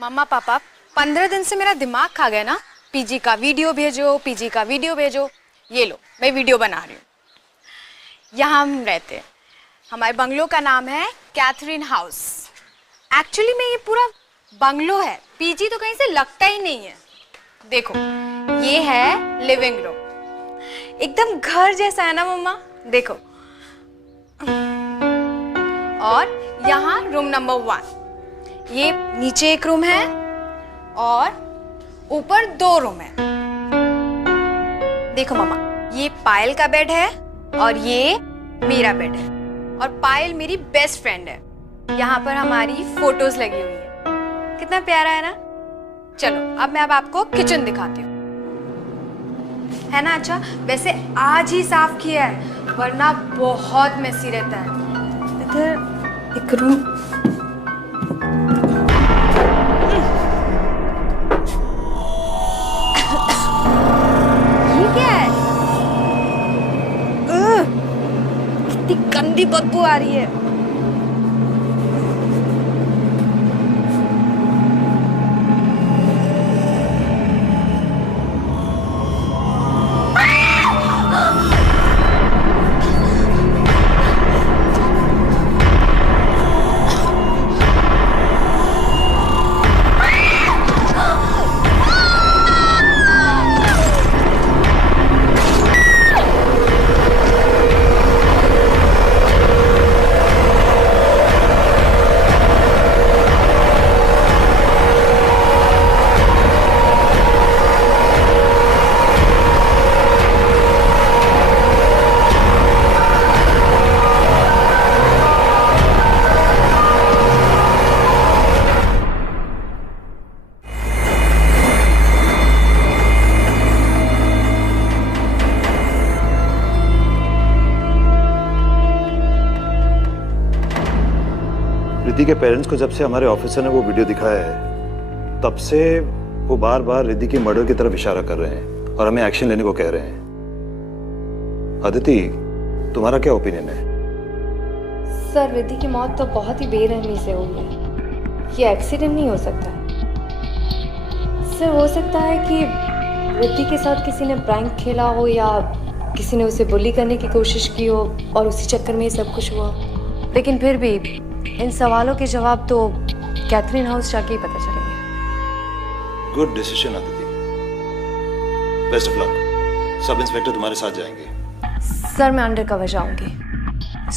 मम्मा पापा 15 दिन से मेरा दिमाग खा गया ना। पीजी का वीडियो भेजो, पीजी का वीडियो भेजो। ये लो, मैं वीडियो बना रही हूँ। यहाँ हम रहते हैं। हमारे बंगलो का नाम है कैथरीन हाउस। एक्चुअली में ये पूरा बंगलो है, पीजी तो कहीं से लगता ही नहीं है। देखो, ये है लिविंग रूम, एकदम घर जैसा है ना मम्मा। देखो, और यहाँ रूम नंबर 1। ये नीचे एक रूम है और ऊपर 2 रूम है। देखो मम्मा, ये पायल का बेड है और ये मेरा बेड है। और पायल मेरी बेस्ट फ्रेंड है। यहाँ पर हमारी फोटोज लगी हुई है। कितना प्यारा है ना। चलो अब मैं आपको किचन दिखाती हूँ, है ना। अच्छा, वैसे आज ही साफ किया है, वरना बहुत मेसी रहता है। इधर एक रूम, ये क्या है? कितनी गंदी बदबू आ रही है। रिद्धि के पेरेंट्स को जब से हमारे ऑफिसर ने वो वीडियो दिखाया है, तब से वो बार बार रिद्धि के मर्डर की तरफ इशारा कर रहे हैं और हमें एक्शन लेने को कह रहे हैं। अदिति, तुम्हारा क्या ओपिनियन है? सर, रिद्धि की मौत तो बहुत ही बेरहमी से हुई है। ये एक्सीडेंट नहीं हो सकता। सर, हो सकता है कि रिद्धि के साथ किसी ने प्रैंक खेला हो या किसी ने उसे बुली करने की कोशिश की हो और उसी चक्कर में ये सब कुछ हुआ। लेकिन फिर भी इन सवालों के जवाब तो कैथरीन हाउस जाके ही पता चलेंगे। Good decision Aditi, best of luck. Sub inspector तुम्हारे साथ जाएंगे। सर, मैं अंडर कवर जाऊंगी,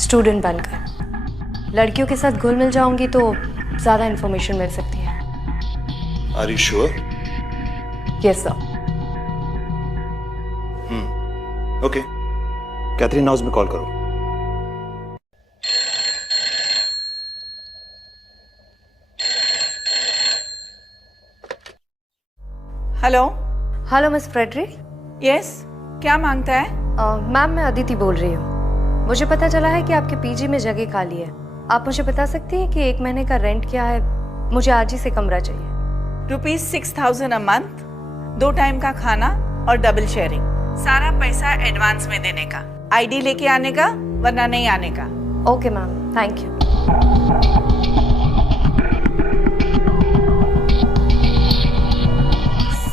स्टूडेंट बनकर। लड़कियों के साथ घुल मिल जाऊंगी तो ज्यादा इंफॉर्मेशन मिल सकती है। Are you sure? Yes sir. Okay, Catherine house में कॉल करो। Hello. Hello miss Frederick. Yes, क्या मांगता है? मैम, मैं अदिति बोल रही हूँ। मुझे पता चला है कि आपके पीजी में जगह खाली है। आप मुझे बता सकती हैं कि 1 महीने का रेंट क्या है? मुझे आज ही से कमरा चाहिए। ₹6000 अ मंथ, 2 टाइम का खाना और डबल शेयरिंग। सारा पैसा एडवांस में देने का, आईडी लेके आने का, वरना नहीं आने का। Okay ma'am, thank you.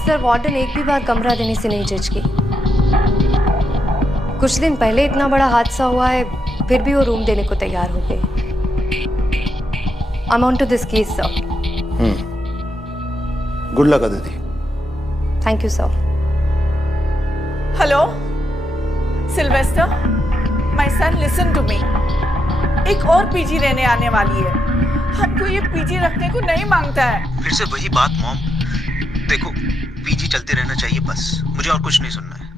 Sir, warden एक भी बार कमरा देने से नहीं झिझकी। कुछ दिन पहले इतना बड़ा हादसा हुआ है, फिर भी वो रूम देने को तैयार हो गए। I am on to this case sir. Good luck Aditi. Thank you sir. Hello Sylvester, my son, listen to me. एक और पीजी रहने आने वाली है। हमको ये पीजी रखने को नहीं मांगता है। फिर से वही बात मॉम। देखो, पीजी चलते रहना चाहिए बस, मुझे और कुछ नहीं सुनना है।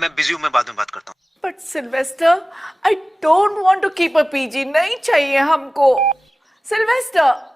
मैं बिजी हूँ, मैं बाद में बात करता हूँ। But Sylvester, I don't want to keep a PG. नहीं चाहिए हमको सिल्वेस्टर।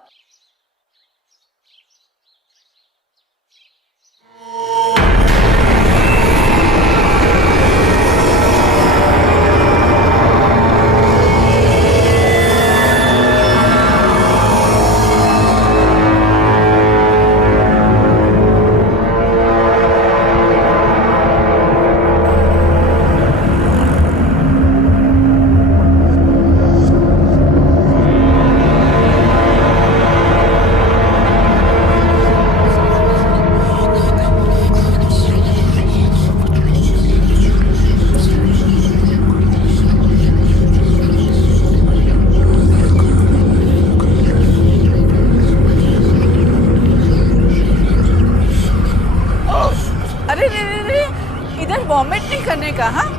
वॉमिट नहीं करने का, हाँ?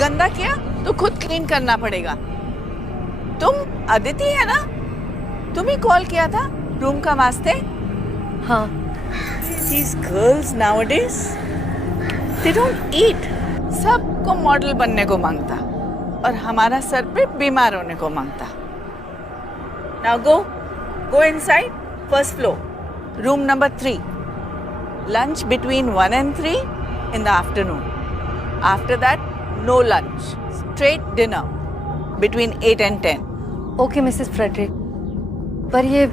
गंदा किया तो खुद क्लीन करना पड़ेगा। तुम अदिति है ना? तुम ही कॉल किया था रूम का वास्ते? हाँ। These girls nowadays, they don't eat. सबको मॉडल बनने को मांगता और हमारा सर पे बीमार होने को मांगता। Now go inside, first floor, room number 3. Lunch between 1 and 3 in the afternoon. After that, no lunch. Straight dinner between 8 and 10. Okay Mrs Frederick, पर ये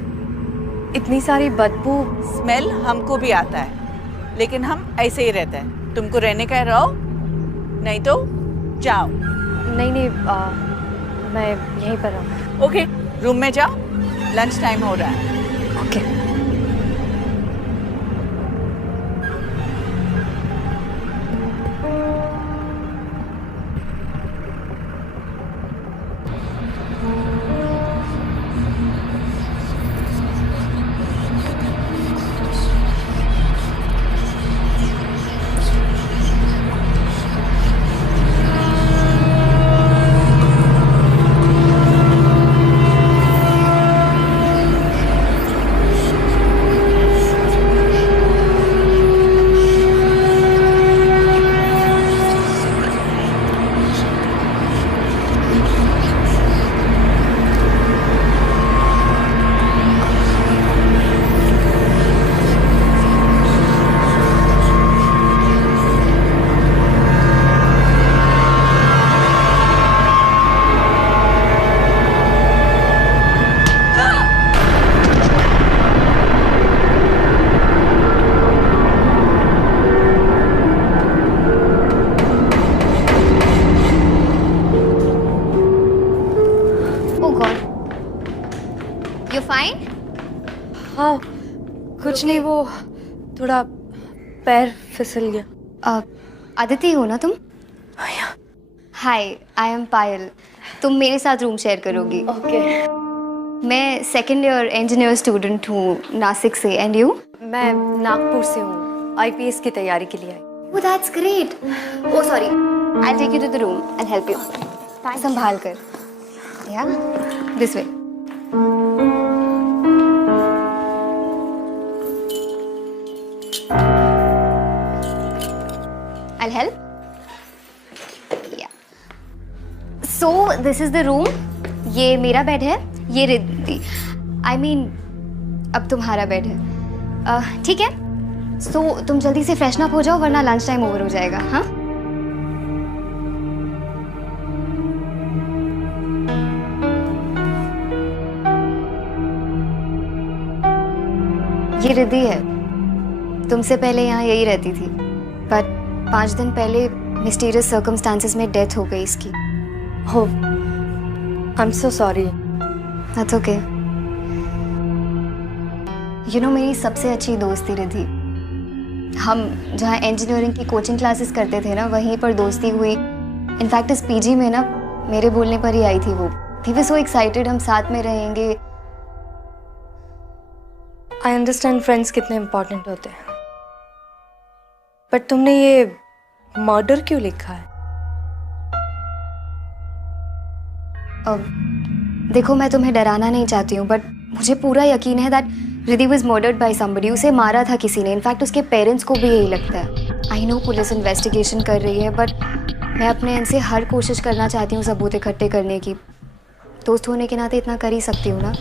इतनी सारी बदबू। स्मेल हमको भी आता है, लेकिन हम ऐसे ही रहते हैं। तुमको रहने का है रहो, नहीं तो जाओ। नहीं, मैं यहीं पर हूँ। ओके, रूम में जाओ, लंच टाइम हो रहा है। ओके। You fine? हाँ, कुछ नहीं, वो थोड़ा पैर फिसल गया। अदिति हो ना तुम? हाय, आई एम पायल। तुम मेरे साथ रूम शेयर करोगी। ओके। मैं सेकेंड ईयर इंजीनियर स्टूडेंट हूँ नासिक से। And you? मैं नागपुर से हूँ, आईपीएस की तैयारी के लिए आई। Oh, that's great. Oh, sorry. I'll take you to the room and help you. संभाल कर। Yeah, this way. I'll help. Yeah. So this is the room. ये मेरा बेड है, ये रिद्धि। I mean, अब तुम्हारा बेड है। ठीक है? So तुम जल्दी से फ्रेशन अप हो जाओ वरना लंच टाइम ओवर हो जाएगा। हाँ? ये रिद्धि है, तुमसे पहले यहाँ यही रहती थी, पर 5 दिन पहले मिस्टीरियस सर्कमस्टांसेस में डेथ हो गई इसकी। हो, I am so sorry. That's okay. You know, मेरी सबसे अच्छी दोस्त थी रिद्धि। हम जहाँ इंजीनियरिंग की कोचिंग क्लासेस करते थे ना, वहीं पर दोस्ती हुई। इनफैक्ट इस पीजी में ना मेरे बोलने पर ही आई थी वो। वी वर सो एक्साइटेड, हम साथ में रहेंगे। आई अंडरस्टैंड फ्रेंड्स कितने इम्पोर्टेंट होते हैं, बट तुमने ये मर्डर क्यों लिखा है? अब देखो, मैं तुम्हें डराना नहीं चाहती हूँ, बट मुझे पूरा यकीन है that Riddhi was murdered by somebody. उसे मारा था किसी ने। इनफैक्ट उसके पेरेंट्स को भी यही लगता है। आई नो पुलिस इन्वेस्टिगेशन कर रही है, बट मैं अपने एंड से हर कोशिश करना चाहती हूँ सबूत इकट्ठे करने की। दोस्त होने के नाते इतना कर ही सकती हूँ ना।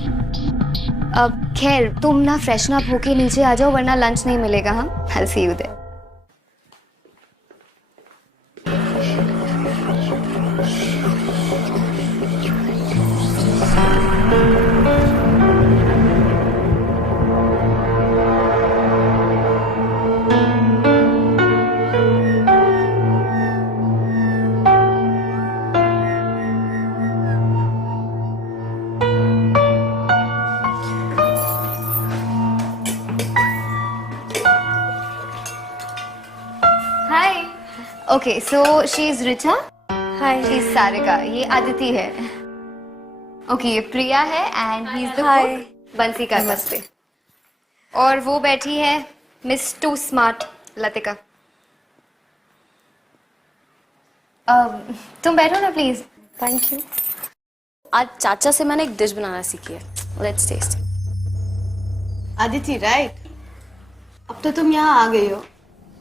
अब खैर, तुम ना फ्रेशन अप होके नीचे आ जाओ वरना लंच नहीं मिलेगा। हाँ, I will see you there. Okay, so she is Richa. Hi. She is Sarika. ये आदिति है। ओके, ये प्रिया है and he is the hi. Bansi का। नमस्ते। और वो बैठी है मिस टू स्मार्ट लतिका। तुम बैठो ना प्लीज। Thank you. आज चाचा से मैंने एक डिश बनाना सीखी है, लेट्स टेस्ट। आदिति राइट, अब तो तुम यहाँ आ गई हो,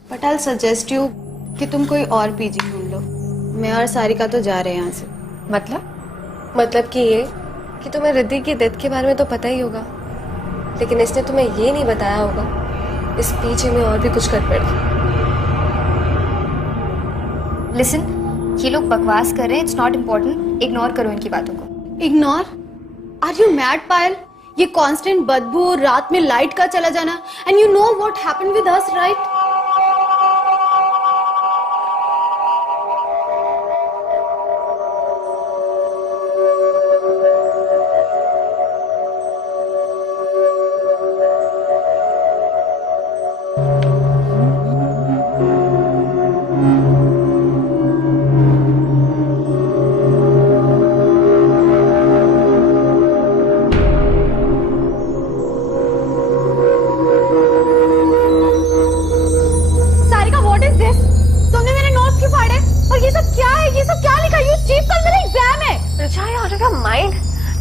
बट आई सजेस्ट यू कि तुम कोई और पीजी ढूंढ लो। मैं और सारिका तो जा रहे हैं यहाँ से। मतलब कि ये कि तुम्हें रिद्धि की डेथ के बारे में तो पता ही होगा, लेकिन इसने तुम्हें ये नहीं बताया होगा इस पीछे में और भी कुछ गड़बड़ है। लिसन, ये लोग बकवास कर रहे हैं, इट्स नॉट इम्पोर्टेंट, इग्नोर करो इनकी बातों को। Ignore? Are you mad Payal? ये कांस्टेंट बदबू, रात में लाइट का चला जाना, and you know what happened with us right?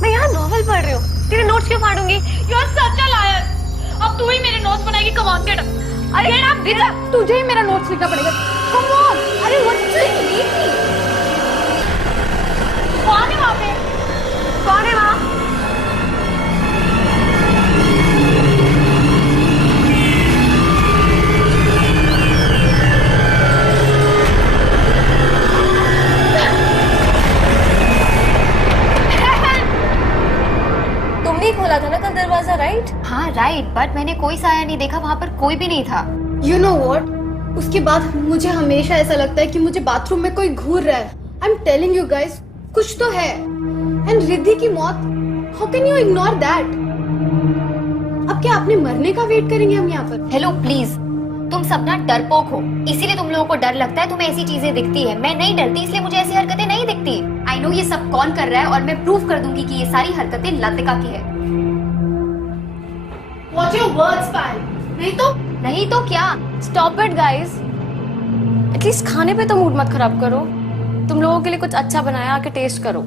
मैं यहाँ नॉवल पढ़ रही हूँ, तेरे नोट्स क्यों फाड़ूंगी? यू आर सच अ लायर। अब तू ही मेरे नोट्स बनाएगी। Come on get up. अरे गेट अप विदा, तुझे ही मेरा नोट्स लिखना पड़ेगा। Come on. अरे व्हाट इज डूइंग? कौन है वहाँ पे? कौन है वहाँ? खोला था ना कल दरवाजा, राइट? हाँ राइट, बट मैंने कोई साया नहीं देखा, वहाँ पर कोई भी नहीं था। You know what? उसके बाद मुझे हमेशा ऐसा लगता है कि मुझे बाथरूम में कोई घूर रहा है। I'm telling you guys, कुछ तो है। And रिद्धि की मौत, how can you ignore that? अब क्या अपने मरने का वेट करेंगे हम यहाँ पर? हेलो प्लीज, तुम सब ना डरपोक हो, इसीलिए तुम लोगों को डर लगता है, तुम्हें ऐसी चीजें दिखती है। मैं नहीं डरती, इसलिए मुझे ऐसी हरकतें नहीं दिखती। आई नो ये सब कौन कर रहा है, और मैं प्रूव कर दूंगी कि ये सारी हरकतें लतिका की है। Watch your words, पायल। नहीं तो क्या? स्टॉप इट गाइस, एटलीस्ट खाने पे तो मूड मत खराब करो। तुम लोगों के लिए कुछ अच्छा बनाया, आके टेस्ट करो।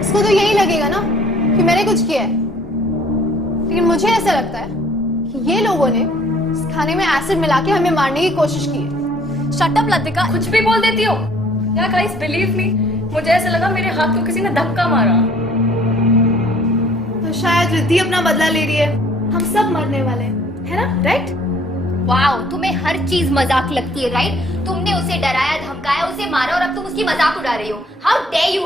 इसको तो यही लगेगा ना कि मैंने कुछ किया है, लेकिन मुझे ऐसा लगता है कि ये लोगों ने इस खाने में एसिड मिला के हमें मारने की कोशिश की है। शट अप लतिका, कुछ भी बोल देती हो। या गाइस बिलीव मी, मुझे ऐसा लगा मेरे हाथ को किसी ने धक्का मारा। तो शायद रिद्धि अपना बदला ले रही है। हम सब मरने वाले हैं, है ना? राइट? वाओ, तुम्हें हर चीज मजाक लगती है, राइट? तुमने उसे डराया, धमकाया, उसे मारा, और अब तुम उसकी मजाक उड़ा रही हो। How dare you!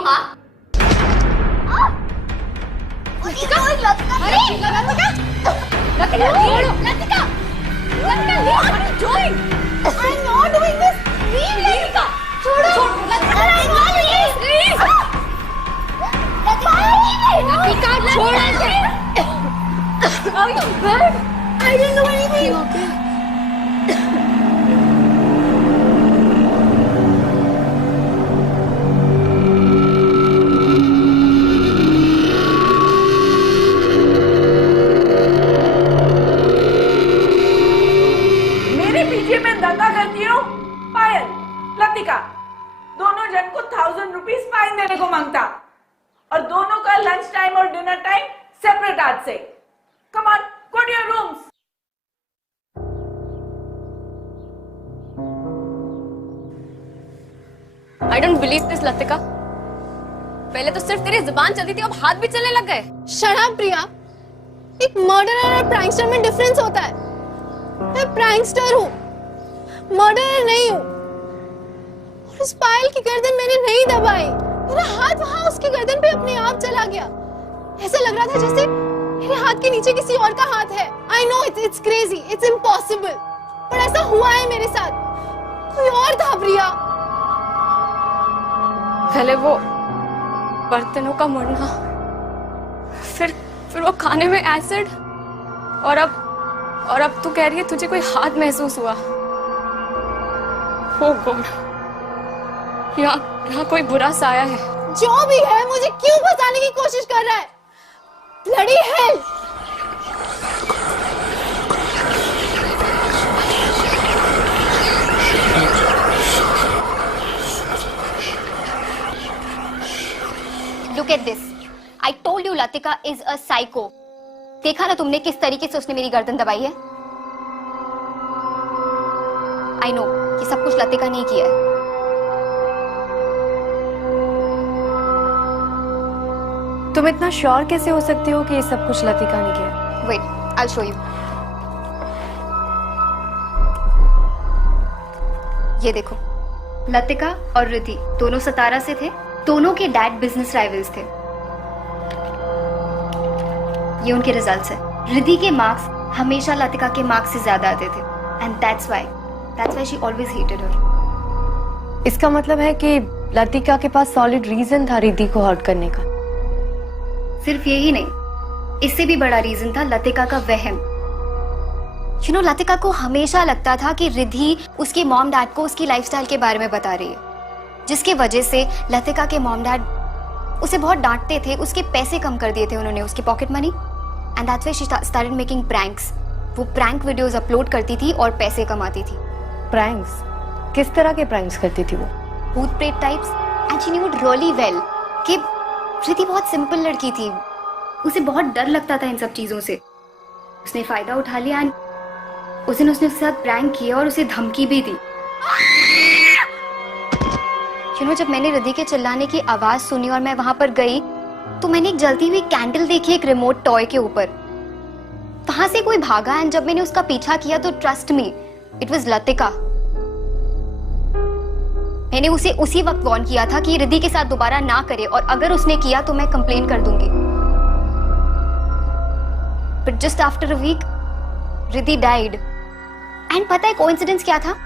I didn't know anything. Okay. मेरे पीछे में दंगा करती हो? पायल, लतिका, दोनों जन को 1000 रुपीज फाइन देने को मांगता, और दोनों का लंच टाइम और डिनर टाइम सेपरेट आज से। Come on, go to your rooms. I don't believe this Latika. पहले तो सिर्फ तेरी जुबान चलती थी, अब हाथ भी चलने लग गए। Shut up, प्रिया। एक मर्डरर और प्रैंकस्टर में डिफरेंस होता है। मैं प्रैंकस्टर हूँ, मर्डरर नहीं हूँ। और उस पायल की गर्दन मैंने नहीं दबाई, मेरा हाथ वहां उसकी गर्दन पे अपने आप चला गया। ऐसा लग रहा था जैसे मेरे हाथ के नीचे किसी और का हाथ है। I know it's crazy, it's impossible. पर ऐसा हुआ है मेरे साथ, कोई और था प्रिया। पहले वो बर्तनों का मुड़ना, फिर वो खाने में एसिड, और अब तू कह रही है तुझे कोई हाथ महसूस हुआ। ओ गॉड, यहाँ कोई बुरा साया है। जो भी है मुझे क्यों फंसाने की कोशिश कर रहा है? Bloody hell! Look at this. I told you Latika is a psycho. देखा ना तुमने किस तरीके से उसने मेरी गर्दन दबाई है? I know ये सब कुछ लतिका ने किया है। तुम इतना श्योर कैसे हो सकती हो कि ये सब कुछ लतिका ने किया? Wait, I'll show you. ये देखो, लतिका और रिद्धि दोनों सतारा से थे। दोनों के डैड बिजनेस राइवल्स थे। ये उनके रिजल्ट्स है। रिद्धि के मार्क्स हमेशा लतिका के मार्क्स से ज्यादा आते थे, and that's why she always hated her. इसका मतलब है कि लतिका के पास सॉलिड रीजन था रिद्धि को हर्ट करने का। सिर्फ यही नहीं, इससे भी बड़ा रीजन था लतिका का वहम। यू नो, लतिका को हमेशा लगता था कि रिद्धि उसके मॉम डैड को उसकी लाइफस्टाइल के बारे में बता रही है, जिसकी वजह से लतिका के मॉम डैड उसे बहुत डांटते थे। उसके पैसे कम कर दिए थे उन्होंने, उसकी pocket money, and that's why she started making pranks. वो प्रैंक वीडियोस अपलोड करती थी और पैसे कमाती थी। प्रैंक्स? किस तरह के प्रैंक्स करती थी वो? भूत प्रेत types, and she knew it really well कि रिद्धि बहुत सिंपल लड़की थी, उसे बहुत डर लगता था इन सब चीजों से। उसने फायदा उठा लिया, एंड उस दिन उसने उसके साथ प्रैंक किया और उसे धमकी भी दी। जब मैंने रिद्धि के चिल्लाने की आवाज सुनी और मैं वहां पर गई, तो मैंने एक जलती हुई कैंडल देखी एक रिमोट टॉय के ऊपर। वहां से कोई भागा, एंड जब मैंने उसका पीछा किया तो trust me, it was Latika. मैंने उसे उसी वक्त वार्न किया था कि रिद्धि के साथ दोबारा ना करे, और अगर उसने किया तो मैं कंप्लेन कर दूंगी। But just after a week Riddhi died, and पता है कोइंसिडेंस क्या था?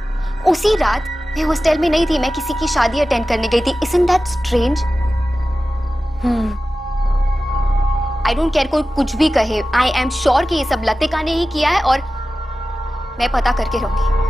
उसी रात मैं हॉस्टल में नहीं थी, मैं किसी की शादी अटेंड करने गई थी। Isn't that strange? I don't care कोई कुछ भी कहे, I am sure कि ये सब लतिका ने ही किया है, और मैं पता करके रहूंगी।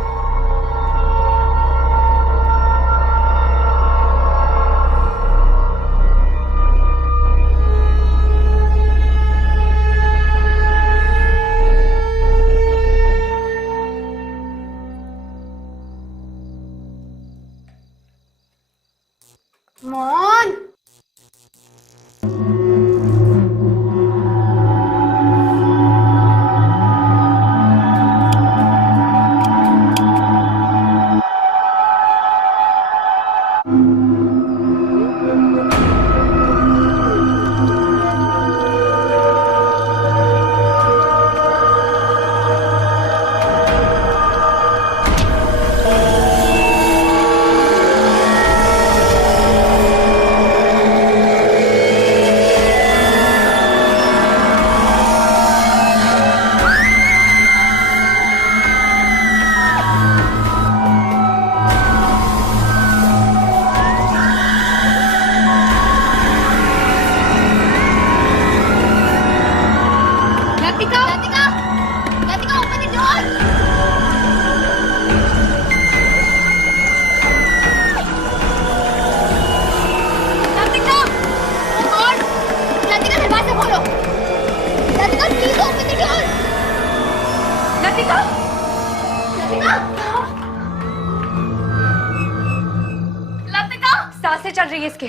सांसें चल रही है इसकी।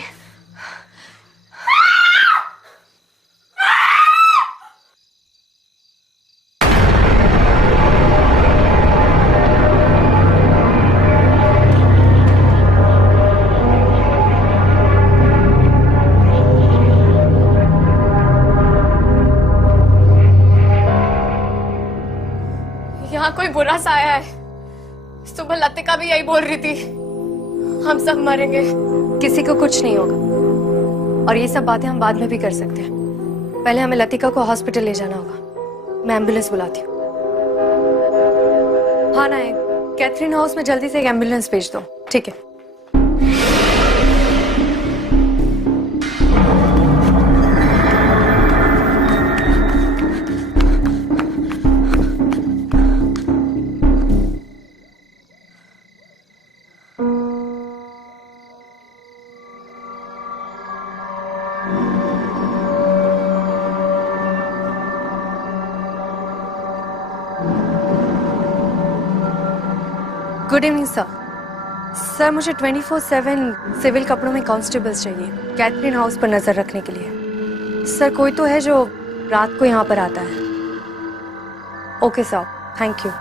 यहाँ कोई बुरा साया है। सुबह लतिका भी यही बोल रही थी, हम सब मरेंगे। किसी को कुछ नहीं होगा, और ये सब बातें हम बाद में भी कर सकते हैं। पहले हमें लतिका को हॉस्पिटल ले जाना होगा। मैं एम्बुलेंस बुलाती हूँ। हाँ ना, कैथरीन हाउस में जल्दी से एक एम्बुलेंस भेज दो। ठीक है। Good evening sir. सर मुझे 24/7 सिविल कपड़ों में कांस्टेबल्स चाहिए कैथरीन हाउस पर नजर रखने के लिए। सर कोई तो है जो रात को यहाँ पर आता है? Okay sir, thank you.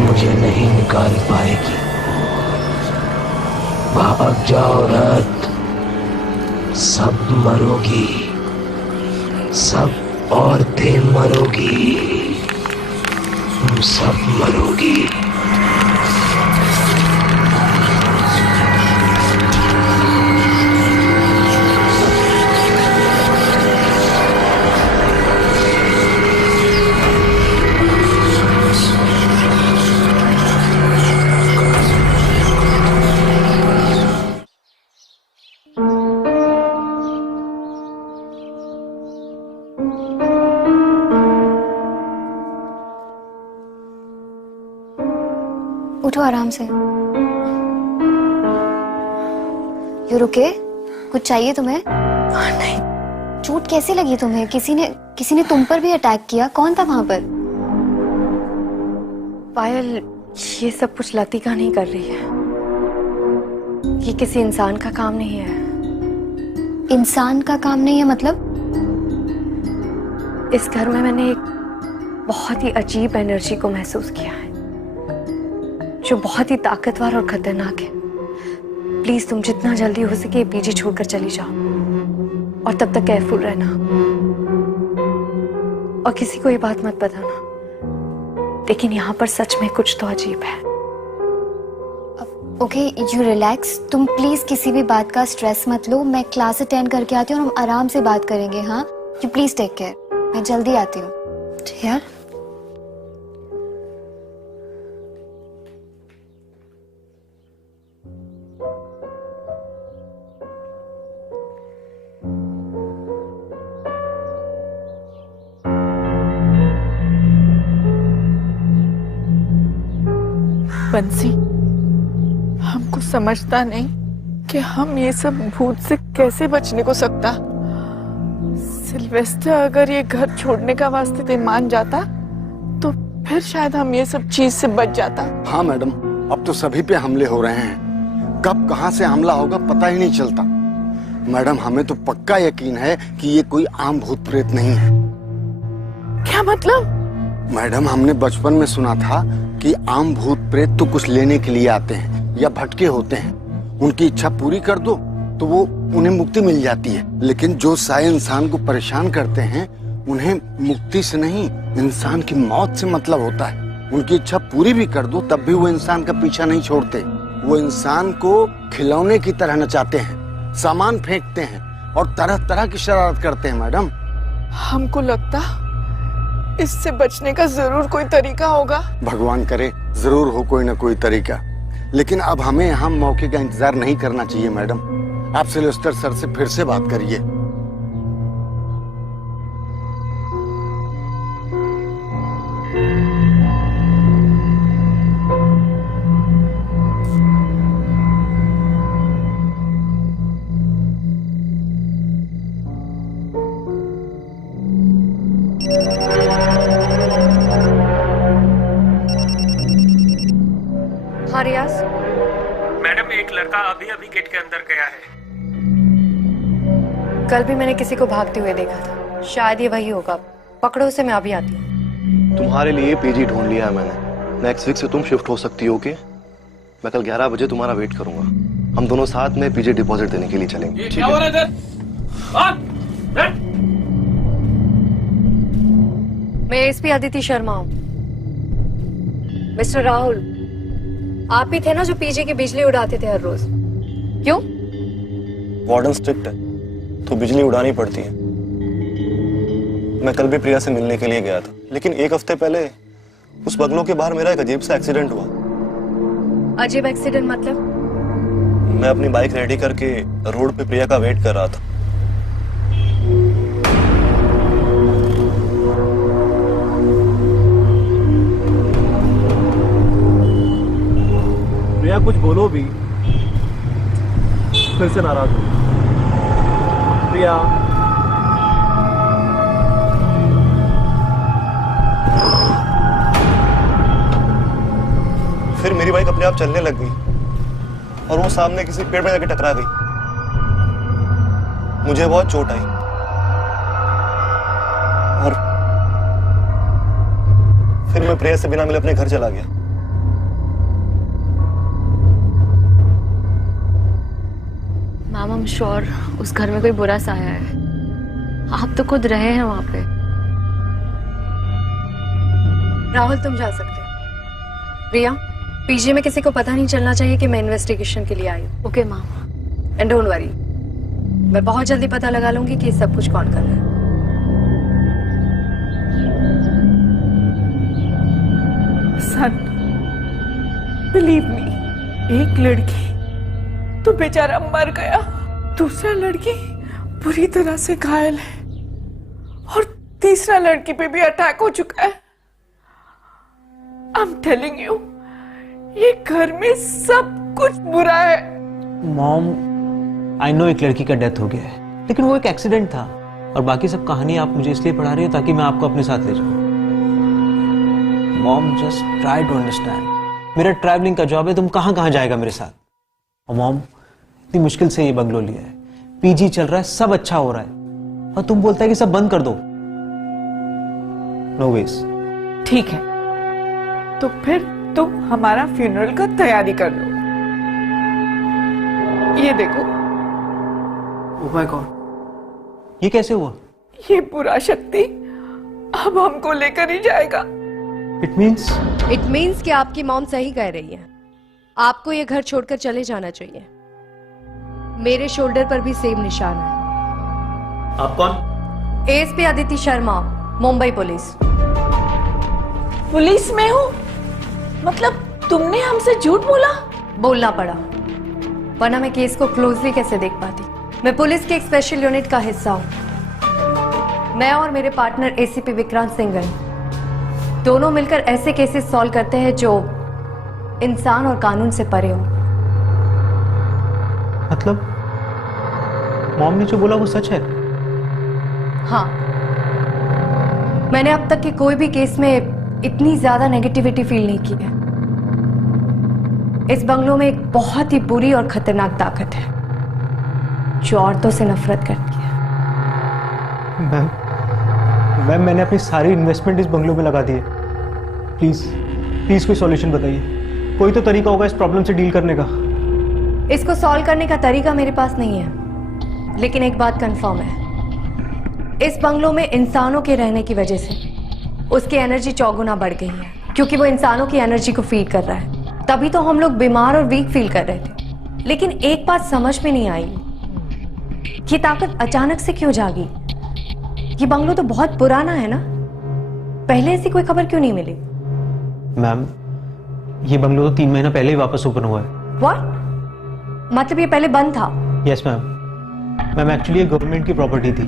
मुझे नहीं निकाल पाएगी। भाग जाओ रात, सब मरोगी, सब औरतें मरोगी, तुम सब मरोगी। उठो आराम से। यू रुके? कुछ चाहिए तुम्हें? नहीं। चोट कैसे लगी तुम्हें? किसी ने तुम पर भी अटैक किया? कौन था वहां पर? पायल, ये सब कुछ लतिका नहीं कर रही है। ये किसी इंसान का काम नहीं है। इंसान का काम नहीं है मतलब? इस घर में मैंने एक बहुत ही अजीब एनर्जी को महसूस किया है जो बहुत ही ताकतवर और खतरनाक है। प्लीज तुम जितना जल्दी हो सके ये पीजी छोड़कर चली जाओ और तब तक केयरफुल रहना और किसी को ये बात मत बताना। लेकिन यहाँ पर सच में कुछ तो अजीब है। Okay, you relax. तुम प्लीज किसी भी बात का स्ट्रेस मत लो। मैं क्लास अटेंड करके आती हूँ और हम आराम से बात करेंगे। हाँ, यू प्लीज टेक केयर। मैं जल्दी आती हूँ। ठीक है? बंसी, हमको समझता नहीं कि हम ये सब भूत से कैसे बचने को सकता। सिल्वेस्टर अगर ये घर छोड़ने का वास्ते ते मान जाता तो फिर शायद हम ये सब चीज से बच जाता। हाँ मैडम, अब तो सभी पे हमले हो रहे हैं। कब कहाँ से हमला होगा पता ही नहीं चलता। मैडम, हमें तो पक्का यकीन है कि ये कोई आम भूत प्रेत नहीं है। क्या मतलब? मैडम, हमने बचपन में सुना था कि आम भूत प्रेत तो कुछ लेने के लिए आते हैं या भटके होते हैं। उनकी इच्छा पूरी कर दो तो वो उन्हें मुक्ति मिल जाती है। लेकिन जो सारे इंसान को परेशान करते हैं उन्हें मुक्ति से नहीं, इंसान की मौत से मतलब होता है। उनकी इच्छा पूरी भी कर दो तब भी वो इंसान का पीछा नहीं छोड़ते। वो इंसान को खिलौने की तरह नचाते हैं, सामान फेंकते हैं और तरह तरह की शरारत करते हैं। मैडम, हमको लगता इससे बचने का जरूर कोई तरीका होगा। भगवान करे जरूर हो कोई ना कोई तरीका। लेकिन अब हमें यहाँ मौके का इंतजार नहीं करना चाहिए। मैडम, आप सिल्वेस्टर सर से फिर से बात करिए। हाँ रियाज। मैडम, एक लड़का अभी अभी गेट के अंदर गया है। कल भी मैंने किसी को भागते हुए देखा था, शायद ये वही होगा। पकड़ो उसे, मैं अभी आती हूँ। तुम्हारे लिए पीजी ढूंढ लिया है मैंने। नेक्स्ट वीक से तुम शिफ्ट हो सकती हो। ओके, मैं कल 11 बजे तुम्हारा वेट करूंगा। हम दोनों साथ में पीजी डिपॉजिट देने के लिए चलेंगे। ठीक है? मैं एसपी अदिति शर्मा हूँ। मिस्टर राहुल, आप ही थे ना जो पीजी की बिजली उड़ाते थे हर रोज? क्यों? वार्डन स्ट्रिक्ट है तो बिजली उड़ानी पड़ती है। मैं कल भी प्रिया से मिलने के लिए गया था, लेकिन एक हफ्ते पहले उस बंगलों के बाहर मेरा एक अजीब सा एक्सीडेंट हुआ। अजीब एक्सीडेंट मतलब? मैं अपनी बाइक रेडी करके रोड पे प्रिया का वेट कर रहा था। प्रिया कुछ बोलो भी, फिर से नाराज हो। प्रिया, फिर मेरी बाइक अपने आप चलने लग गई और वो सामने किसी पेड़ में जाके टकरा गई। मुझे बहुत चोट आई और फिर मैं प्रिया से बिना मिले अपने घर चला गया। मैम, आई एम श्योर उस घर में कोई बुरा साया है। आप तो खुद रहे हैं वहां पे। राहुल, तुम जा सकते हो। प्रिया, पीजी में किसी को पता नहीं चलना चाहिए कि मैं इन्वेस्टिगेशन के लिए आई हूँ। Okay ma'am. And don't worry, मैं बहुत जल्दी पता लगा लूंगी कि सब कुछ कौन कर रहा है। सन, बिलीव मी, एक लड़की तो बेचारा मर गया, दूसरा लड़की बुरी तरह से घायल है और तीसरा लड़की पे भी अटैक हो चुका है। आई एम टेलिंग यू, ये घर में सब कुछ बुरा है। मॉम, आई नो एक लड़की का डेथ हो गया है, लेकिन वो एक एक्सीडेंट था और बाकी सब कहानी आप मुझे इसलिए पढ़ा रही हो ताकि मैं आपको अपने साथ ले जाऊं। Mom, just try to understand. मेरा ट्रैवलिंग का जॉब है, तुम कहां कहां जाएगा मेरे साथ? और मॉम, इतनी मुश्किल से ये बंगलो लिया है, पीजी चल रहा है, सब अच्छा हो रहा है, और तुम बोलता है कि सब बंद कर दो। No ways. ठीक है, तो फिर तुम हमारा फ्यूनरल का तैयारी कर लो। ये देखो। ओह माय गॉड, ये कैसे हुआ? ये बुरा शक्ति अब हमको लेकर ही जाएगा। इट मीन्स कि आपकी मॉम सही कह रही है। आपको ये घर छोड़कर चले जाना चाहिए। मेरे शोल्डर पर भी सेम निशान है। आप कौन? ASP Aditi Sharma, Mumbai police. Police में हो? मतलब तुमने हमसे झूठ बोला? बोलना पड़ा, वरना मैं केस को क्लोजली कैसे देख पाती। मैं पुलिस के एक स्पेशल यूनिट का हिस्सा हूँ। मैं और मेरे पार्टनर एसीपी विक्रांत सिंघल दोनों मिलकर ऐसे केसेस सॉल्व करते हैं जो इंसान और कानून से परे हो। मतलब मॉम ने जो बोला वो सच है? हाँ, मैंने अब तक के कोई भी केस में इतनी ज्यादा नेगेटिविटी फील नहीं की है। इस बंगलों में एक बहुत ही बुरी और खतरनाक ताकत है जो औरतों से नफरत करती है। मैम, मैंने अपनी सारी इन्वेस्टमेंट इस बंगलों में लगा दी है। प्लीज कोई सॉल्यूशन बताइए। कोई तो तरीका होगा इस प्रॉब्लम से डील करने का। इसको सॉल्व करने का तरीका मेरे पास नहीं है, लेकिन एक बात कंफर्म है, इस बंगलों में इंसानों के रहने की वजह से उसकी एनर्जी 4 गुना बढ़ गई है, क्योंकि वो इंसानों की एनर्जी को फीड कर रहा है। तभी तो हम लोग बीमार और वीक फील कर रहे थे। लेकिन एक बात समझ में नहीं आई, ये ताकत अचानक से क्यों जागी? ये बंगलो तो बहुत पुराना है ना, पहले ऐसी कोई खबर क्यों नहीं मिली? मैम, ये बंगलो तो 3 महीना पहले ही वापस ओपन हुआ है। व्हाट? मतलब ये पहले बंद था? यस मैम, एक्चुअली ये गवर्नमेंट की प्रॉपर्टी थी।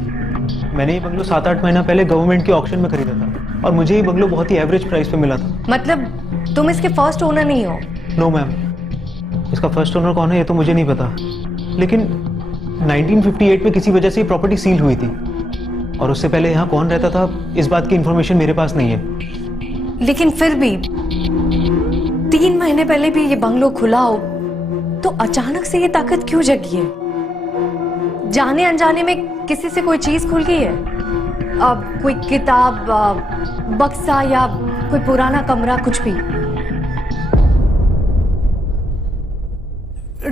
मैंने ये बंगलो 7-8 महीना पहले गवर्नमेंट के ऑक्शन में खरीदा था और मुझे ये बंगलो बहुत ही एवरेज प्राइस पे मिला था। मतलब तुम इसके फर्स्ट ओनर नहीं हो? नो मैम, इसका फर्स्ट ओनर कौन है ये तो मुझे नहीं पता, लेकिन 1958 में किसी वजह से ये प्रॉपर्टी सील हुई थी और उससे पहले यहाँ कौन रहता था इस बात की इंफॉर्मेशन मेरे पास नहीं है। लेकिन फिर भी 3 महीने पहले भी ये बंगलो खुला हो तो अचानक से ये ताकत क्यों जगी है? जाने अनजाने में किसी से कोई चीज खुल गई है? अब कोई किताब, बक्सा या कोई पुराना कमरा, कुछ भी।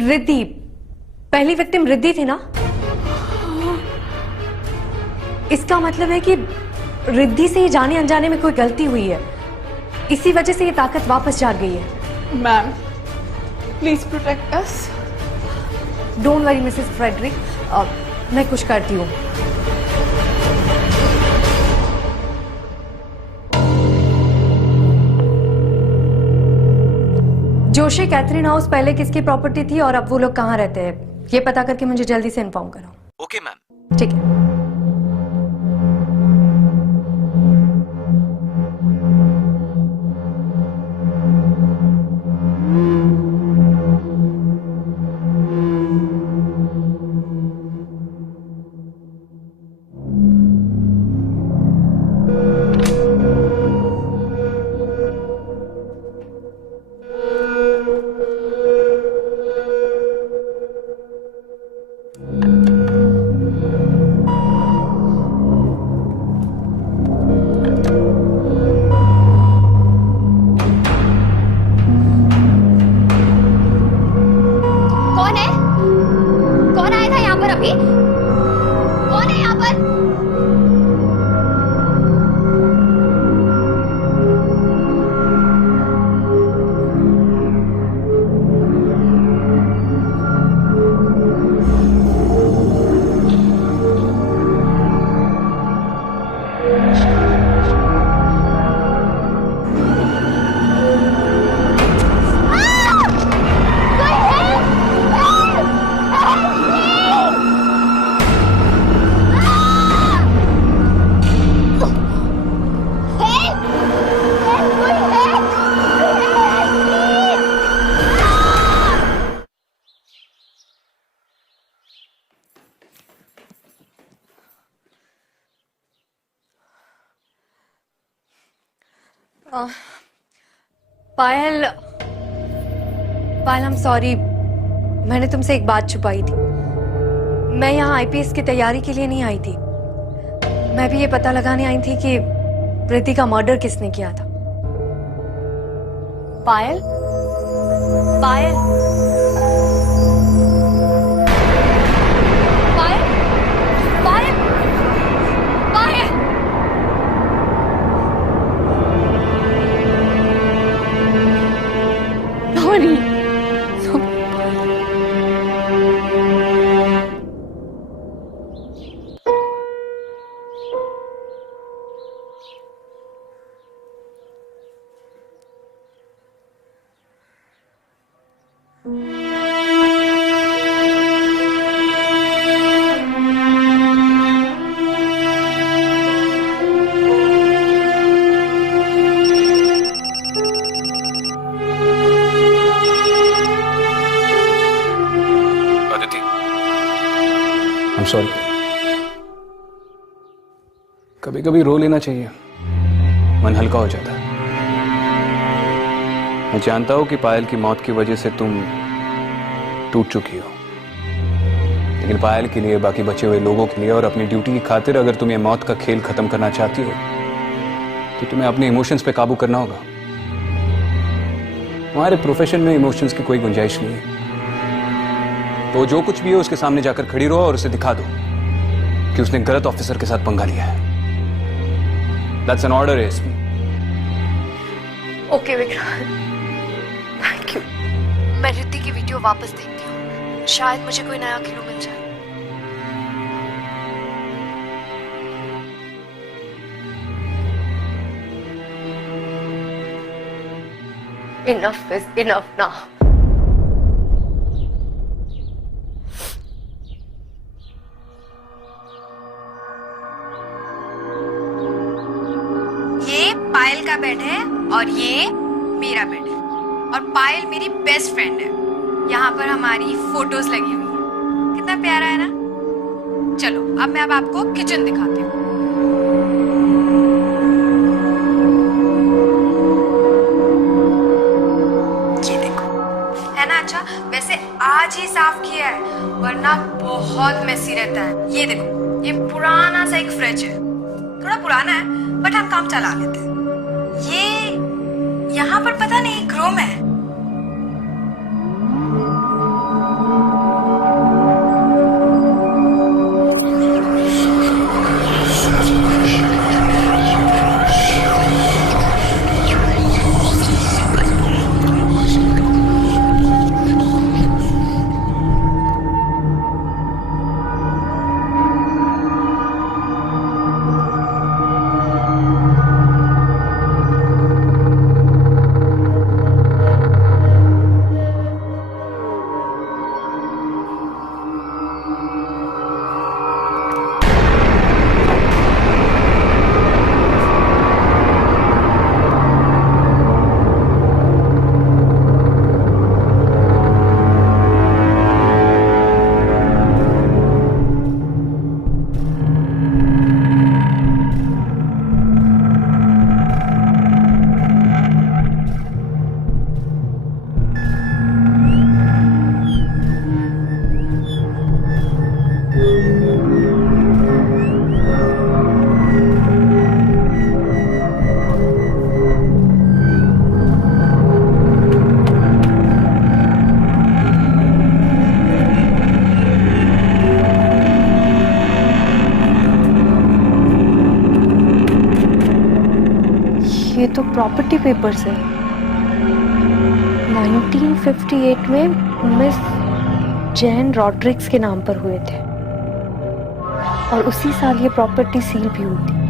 रिद्धि, पहली विक्टिम रिद्धि थी ना? इसका मतलब है कि रिद्धि से ही जाने अनजाने में कोई गलती हुई है। इसी वजह से ये ताकत वापस जाग गई है। Ma'am please protect us. Don't worry Mrs Frederick, मैं कुछ करती हूँ। जोशी कैथरीन हाउस पहले किसकी प्रॉपर्टी थी और अब वो लोग कहाँ रहते हैं, ये पता करके मुझे जल्दी से इन्फॉर्म करो। Okay ma'am. ठीक है। कौन है? कौन आया था यहाँ पर अभी? कौन है यहाँ पर? पायल, पायल आई एम सॉरी, मैंने तुमसे एक बात छुपाई थी। मैं यहाँ आईपीएस की तैयारी के लिए नहीं आई थी, मैं भी ये पता लगाने आई थी कि प्रीति का मर्डर किसने किया था। पायल, पायल, पायल, पायल, पायल। सॉरी। Aditi, I'm sorry. कभी कभी रो लेना चाहिए, मन हल्का हो जाता है। मैं जानता हूं कि पायल की मौत की वजह से तुम टूट चुकी हो, लेकिन पायल के लिए, बाकी बचे हुए लोगों के लिए और अपनी ड्यूटी की खातिर अगर तुम ये मौत का खेल खत्म करना चाहती हो तो तुम्हें अपने इमोशंस पे काबू करना होगा। तुम्हारे प्रोफेशन में इमोशंस की कोई गुंजाइश नहीं है, तो जो कुछ भी है उसके सामने जाकर खड़ी रहो और उसे दिखा दो कि उसने गलत ऑफिसर के साथ पंगा लिया है। That's an order, SP. Okay Vikrant, thank you. मैं रिद्धि की वीडियो वापस देखती हूँ, शायद मुझे कोई नया क्लू मिल जाए। Enough is enough now. ये पायल का बेड है और ये मेरा बेड है, और पायल मेरी बेस्ट फ्रेंड है। यहाँ पर हमारी फोटोज लगी हुई हैं। कितना प्यारा है ना। चलो अब मैं आपको किचन दिखाती हूँ। ये देखो, है ना अच्छा। वैसे आज ही साफ किया है, वरना बहुत मेसी रहता है। ये देखो, ये पुराना सा एक फ्रिज है, थोड़ा पुराना है बट हम काम चला लेते हैं। ये यहाँ पर पता नहीं एक रूम है। ये तो प्रॉपर्टी पेपर्स है। 1958 में मिस जैन रॉड्रिक्स के नाम पर हुए थे और उसी साल ये प्रॉपर्टी सील भी हुई थी।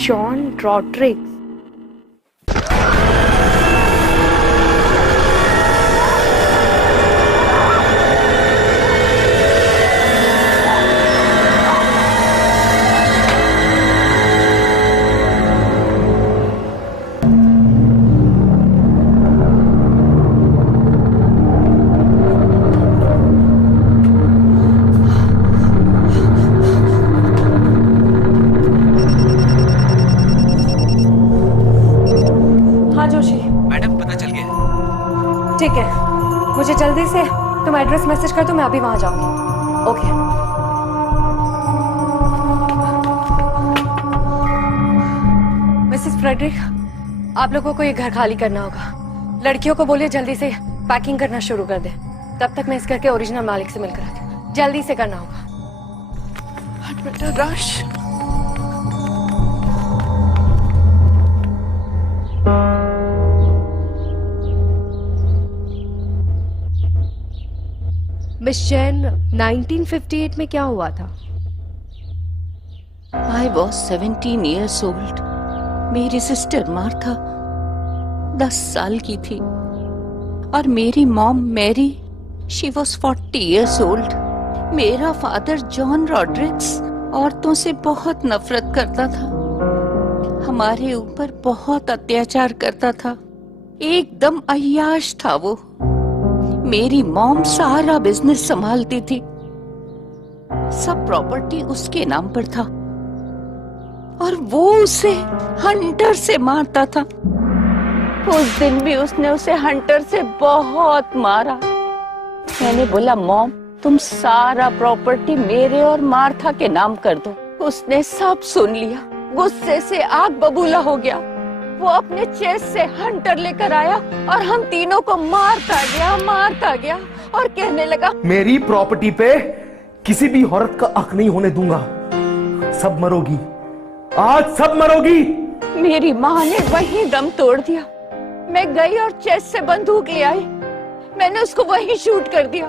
जॉन रॉड्रिक्स। ठीक है, मुझे जल्दी से तुम एड्रेस मैसेज कर दो, मैं अभी वहां जाऊंगी। ओके। मिसेस फ्रेडरिक, आप लोगों को ये घर खाली करना होगा। लड़कियों को बोलिए जल्दी से पैकिंग करना शुरू कर दे। तब तक मैं इस घर के ओरिजिनल मालिक से मिलकर आती हूँ। जल्दी से करना होगा। हट बेटा, रश। मिस जैन, 1958 में क्या हुआ था? I was 17 years old. मेरी सिस्टर मार्था 10 साल की थी और मेरी mom Mary she was 40 years old. मेरा फादर जॉन रॉड्रिक्स औरतों से बहुत नफरत करता था, हमारे ऊपर बहुत अत्याचार करता था, एकदम अय्याश था वो। मेरी मॉम सारा बिजनेस संभालती थी, सब प्रॉपर्टी उसके नाम पर था और वो उसे हंटर से मारता था। उस दिन भी उसने उसे हंटर से बहुत मारा। मैंने बोला, मॉम तुम सारा प्रॉपर्टी मेरे और मार्था के नाम कर दो। उसने सब सुन लिया, गुस्से से आग बबूला हो गया। वो अपने चेस्ट से हंटर लेकर आया और हम तीनों को मारता गया और कहने लगा, मेरी प्रॉपर्टी पे किसी भी औरत का हक नहीं होने दूंगा। सब मरोगी, आज सब मरोगी। मेरी माँ ने वहीं दम तोड़ दिया। मैं गई और चेस्ट से बंदूक ले आई, मैंने उसको वहीं शूट कर दिया,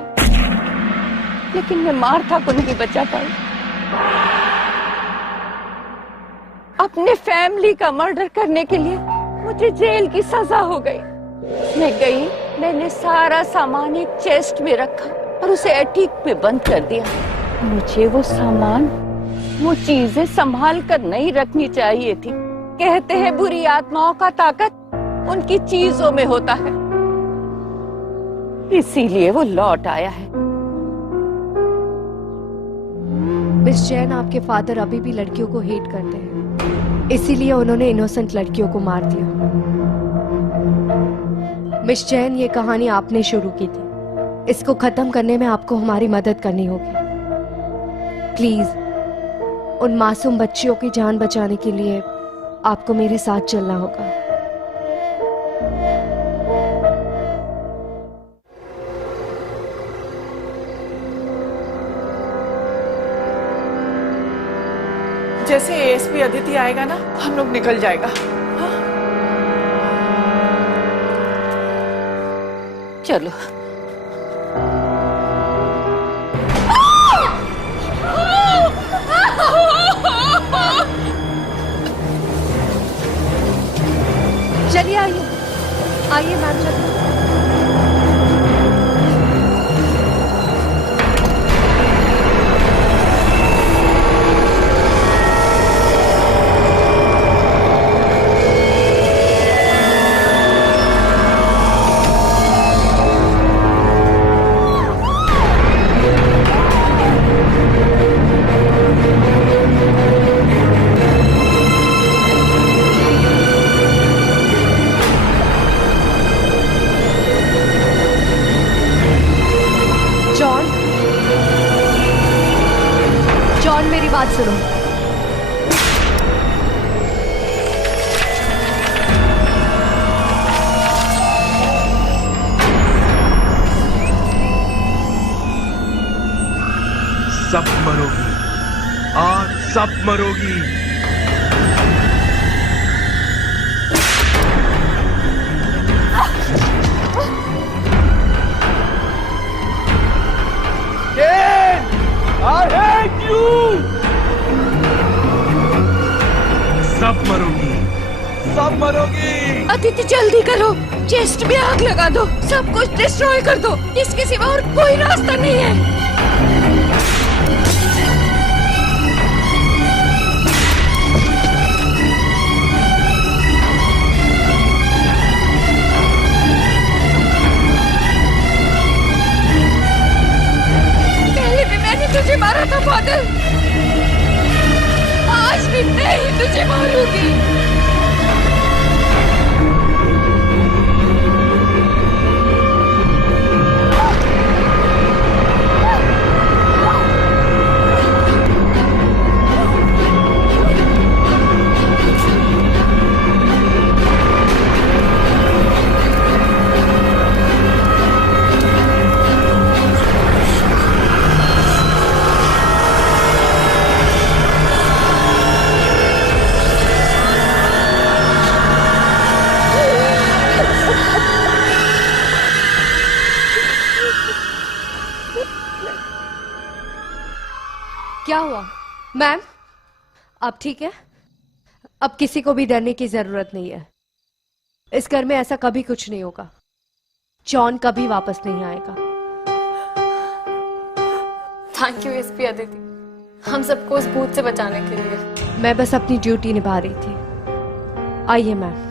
लेकिन मैं मार्था को नहीं बचा पाई। अपने फैमिली का मर्डर करने के लिए मुझे जेल की सजा हो गई। मैं गई, मैंने सारा सामान एक चेस्ट में रखा और उसे एटीक पे बंद कर दिया। मुझे वो सामान, वो चीजें संभाल कर नहीं रखनी चाहिए थी। कहते हैं बुरी आत्माओं का ताकत उनकी चीजों में होता है, इसीलिए वो लौट आया है। मिस जैन, आपके फादर अभी भी लड़कियों को हेट करते हैं, इसीलिए उन्होंने इनोसेंट लड़कियों को मार दिया। मिस जैन, ये कहानी आपने शुरू की थी, इसको खत्म करने में आपको हमारी मदद करनी होगी। प्लीज उन मासूम बच्चियों की जान बचाने के लिए आपको मेरे साथ चलना होगा। जैसे एएसपी अदिति आएगा ना, हम लोग निकल जाएगा। हाँ? चलो। चलिए आइए मैम, चलिए। सब मरोगी, आज सब मरोगी। I hate you! सब मरोगी, सब मरोगी। अदिति जल्दी करो, चेस्ट में आग लगा दो, सब कुछ डिस्ट्रॉय कर दो, इसके सिवा और कोई रास्ता नहीं है। पहले भी मैंने तुझे मारा था फादर, आज भी मैं ही तुझे मारूंगी। क्या हुआ मैम? आप ठीक है? अब किसी को भी डरने की जरूरत नहीं है। इस घर में ऐसा कभी कुछ नहीं होगा। जॉन कभी वापस नहीं आएगा। थैंक यू एसपी अदिति, हम सबको उस भूत से बचाने के लिए। मैं बस अपनी ड्यूटी निभा रही थी। आइए मैम।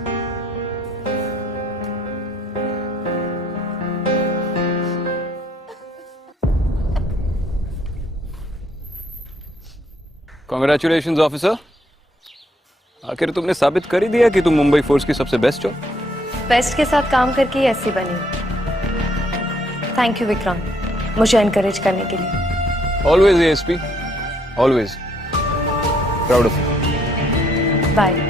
कांग्रेचुलेशंस ऑफिसर, आखिर तुमने साबित कर ही दिया कि तुम मुंबई फोर्स की सबसे बेस्ट हो। बेस्ट के साथ काम करके ही ऐसी बनी। थैंक यू विक्रम, मुझे एनकरेज करने के लिए। Always ASP, always proud of you. Bye.